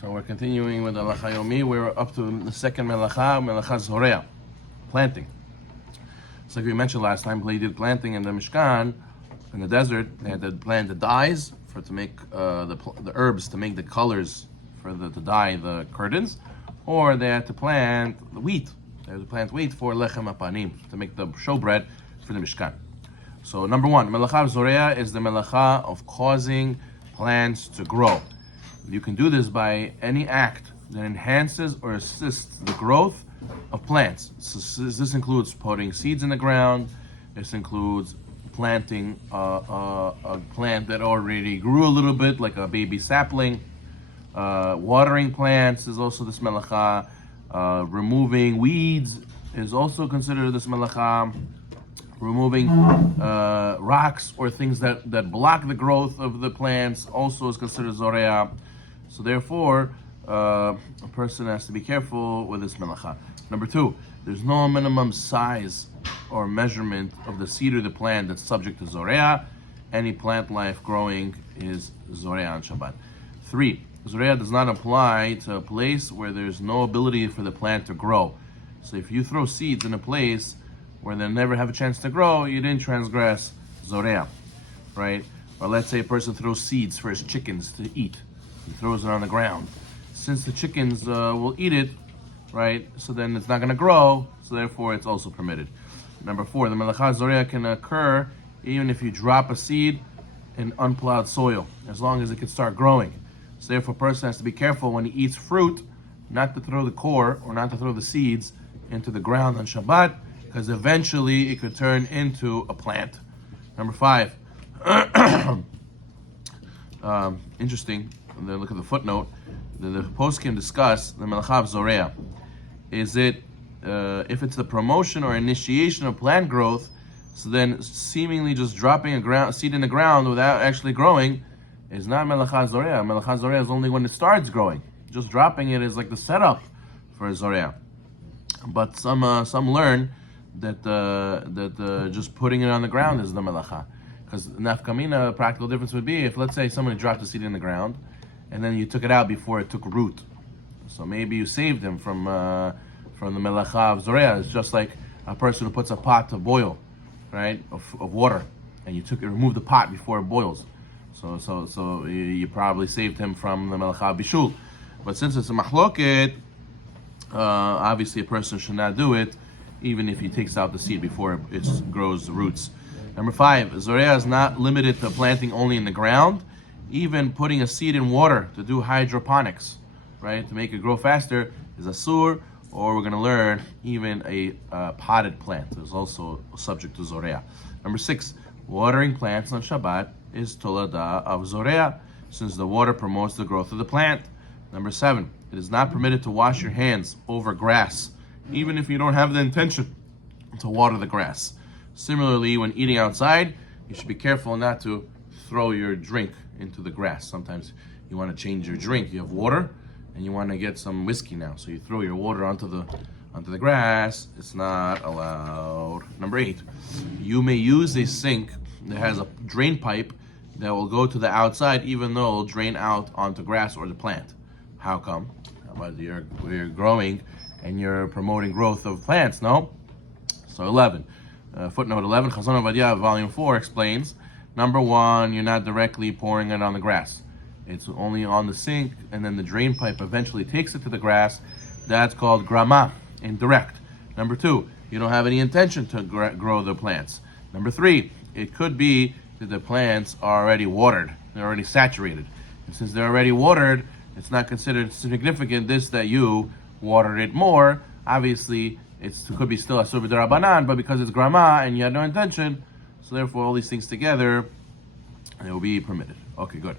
So we're continuing with the Halacha Yomi. We're up to the second Melacha, Melacha Zore'ah, planting. So like we mentioned last time, they did planting in the Mishkan, in the desert. They had to plant the dyes to make the herbs to make the colors to dye the curtains, or they had to plant the wheat. They had to plant wheat for lechem apanim, to make the showbread for the Mishkan. So number one, Melacha Zore'ah is the Melacha of causing plants to grow. You can do this by any act that enhances or assists the growth of plants. So this includes putting seeds in the ground. This includes planting a plant that already grew a little bit, like a baby sapling. Watering plants is also this melacha. Removing weeds is also considered this melacha. Removing rocks or things that block the growth of the plants also is considered zore'ah. So therefore, a person has to be careful with this melacha. Number two, there's no minimum size or measurement of the seed or the plant that's subject to zore'ah. Any plant life growing is zore'ah on Shabbat. Three, zore'ah does not apply to a place where there's no ability for the plant to grow. So if you throw seeds in a place where they never have a chance to grow, you didn't transgress zore'ah, right? Or let's say a person throws seeds for his chickens to eat. He throws it on the ground. Since the chickens will eat it, right? So then it's not going to grow. So therefore, it's also permitted. Number four, the Melacha Zore'ah can occur even if you drop a seed in unplowed soil, as long as it can start growing. So therefore, a person has to be careful when he eats fruit, not to throw the core or not to throw the seeds into the ground on Shabbat, because eventually it could turn into a plant. Number five, interesting. Then look at the footnote. The post can discuss the Melacha of Zore'ah. Is it if it's the promotion or initiation of plant growth, so then seemingly just dropping a seed in the ground without actually growing is not Melacha Zore'ah. Melacha Zore'ah is only when it starts growing. Just dropping it is like the setup for Zore'ah. But some learn that just putting it on the ground is the Melacha. Because nafkamina, practical difference would be if, let's say, somebody dropped a seed in the ground and then you took it out before it took root. So maybe you saved him from the Melacha of Zore'ah. It's just like a person who puts a pot to boil, right, of water, and you removed the pot before it boils. So you probably saved him from the Melacha Bishul. But since it's a mahloket, obviously a person should not do it, even if he takes out the seed before it grows roots. Number five, Zore'ah is not limited to planting only in the ground. Even putting a seed in water to do hydroponics, right, to make it grow faster is asur, or we're going to learn even a potted plant is also subject to Zore'ah. Number six, watering plants on Shabbat is tolada of Zore'ah, since the water promotes the growth of the plant. Number seven, it is not permitted to wash your hands over grass, even if you don't have the intention to water the grass. Similarly, when eating outside, you should be careful not to throw your drink into the grass. Sometimes you want to change your drink. You have water and you want to get some whiskey now, so you throw your water onto the grass. It's not allowed. Number eight, you may use a sink that has a drain pipe that will go to the outside, even though it'll drain out onto grass or the plant. How come? But you're growing and you're promoting growth of plants, no? So 11, footnote 11, Chazon Ovadia, volume 4 explains, number one, you're not directly pouring it on the grass. It's only on the sink, and then the drain pipe eventually takes it to the grass. That's called grama, indirect. Number two, you don't have any intention to grow the plants. Number three, it could be that the plants are already watered. They're already saturated. And since they're already watered, it's not considered significant that you watered it more. Obviously, it could be still asur b'derabanan, but because it's grama and you had no intention, so therefore all these things together, it will be permitted. Okay, good.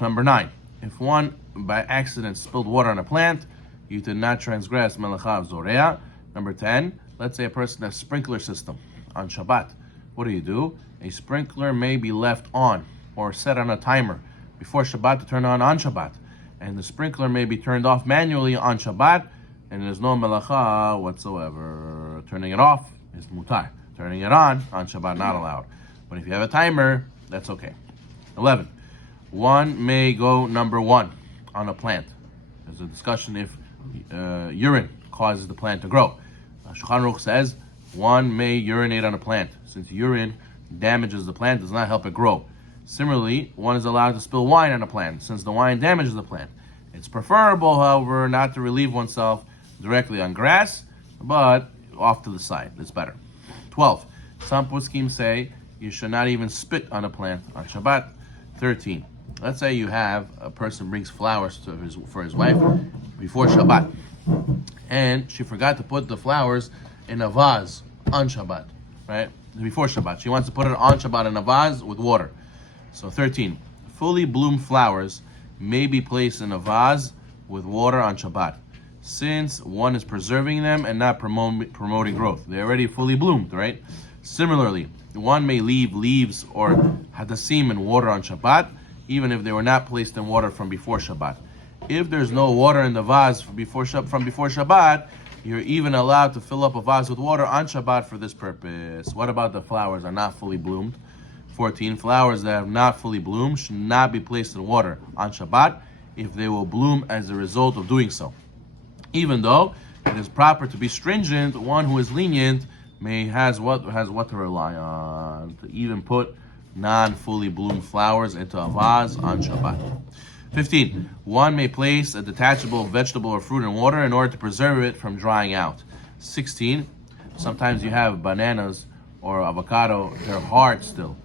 Number 9, if one by accident spilled water on a plant, you did not transgress Melacha of Zore'ah. Number 10, let's say a person has a sprinkler system on Shabbat. What do? A sprinkler may be left on or set on a timer before Shabbat to turn on Shabbat. And the sprinkler may be turned off manually on Shabbat, and there's no Melacha whatsoever. Turning it off is mutar. Turning it on Shabbat, not allowed. But if you have a timer, that's okay. 11. One may go number one on a plant. There's a discussion if urine causes the plant to grow. Shulchan Aruch says one may urinate on a plant, since urine damages the plant, does not help it grow. Similarly, one is allowed to spill wine on a plant, since the wine damages the plant. It's preferable, however, not to relieve oneself directly on grass, but off to the side. It's better. 12. Some poskim say you should not even spit on a plant on Shabbat. 13. Let's say you have a person brings flowers for his wife before Shabbat, and she forgot to put the flowers in a vase on Shabbat, right? Before Shabbat. She wants to put it on Shabbat in a vase with water. So 13. Fully bloomed flowers may be placed in a vase with water on Shabbat, since one is preserving them and not promoting growth. They're already fully bloomed, right? Similarly, one may leave leaves or hadassim in water on Shabbat, even if they were not placed in water from before Shabbat. If there's no water in the vase from before Shabbat, you're even allowed to fill up a vase with water on Shabbat for this purpose. What about the flowers that are not fully bloomed? 14. Flowers that have not fully bloomed should not be placed in water on Shabbat if they will bloom as a result of doing so. Even though it is proper to be stringent, one who is lenient has what to rely on to even put non-fully bloomed flowers into a vase on Shabbat. 15. One may place a detachable vegetable or fruit in water in order to preserve it from drying out. 16. Sometimes you have bananas or avocado, they're hard still.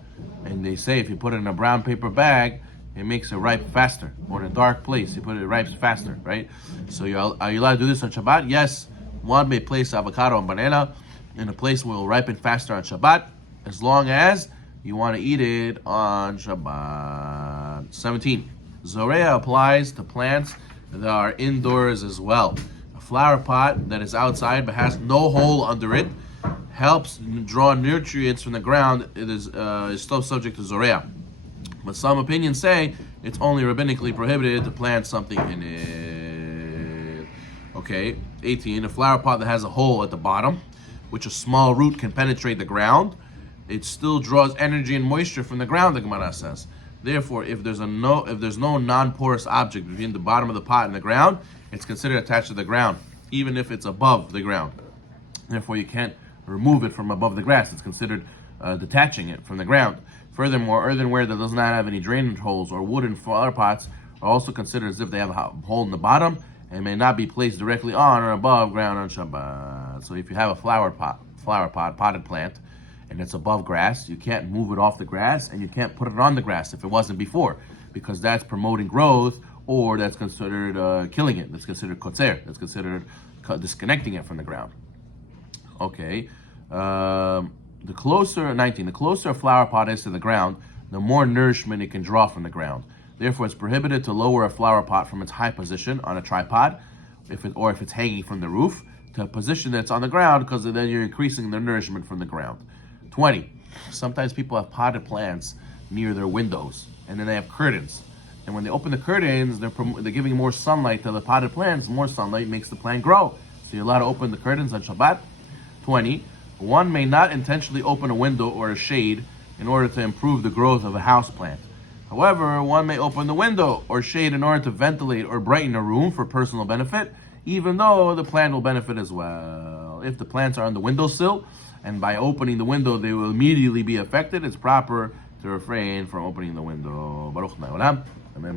And they say if you put it in a brown paper bag, it makes it ripe faster. Or in a dark place, you put it ripes faster, right? So are you allowed to do this on Shabbat? Yes. One may place avocado and banana in a place where it will ripen faster on Shabbat, as long as you want to eat it on Shabbat. 17. Zore'ah applies to plants that are indoors as well. A flower pot that is outside but has no hole under it helps draw nutrients from the ground. It is still subject to Zore'ah. But some opinions say it's only rabbinically prohibited to plant something in it. Okay, 18. A flower pot that has a hole at the bottom, which a small root can penetrate the ground, it still draws energy and moisture from the ground, the Gemara says. Therefore, if there's no non-porous object between the bottom of the pot and the ground, it's considered attached to the ground, even if it's above the ground. Therefore, you can't remove it from above the grass. It's considered detaching it from the ground. Furthermore, earthenware that does not have any drainage holes or wooden flower pots are also considered as if they have a hole in the bottom and may not be placed directly on or above ground on Shabbat. So if you have a flower pot, potted plant, and it's above grass, you can't move it off the grass, and you can't put it on the grass if it wasn't before, because that's promoting growth, or that's considered killing it. That's considered kotzer. That's considered disconnecting it from the ground. Okay. The closer a flower pot is to the ground, the more nourishment it can draw from the ground. Therefore, it's prohibited to lower a flower pot from its high position on a tripod, if it's hanging from the roof, to a position that's on the ground, because then you're increasing the nourishment from the ground. 20. Sometimes people have potted plants near their windows, and then they have curtains. And when they open the curtains, they're giving more sunlight to the potted plants. More sunlight makes the plant grow. So you're allowed to open the curtains on Shabbat. 20. One may not intentionally open a window or a shade in order to improve the growth of a house plant. However, one may open the window or shade in order to ventilate or brighten a room for personal benefit, even though the plant will benefit as well. If the plants are on the windowsill, and by opening the window they will immediately be affected, it's proper to refrain from opening the window. Baruch Me'olam. Amen.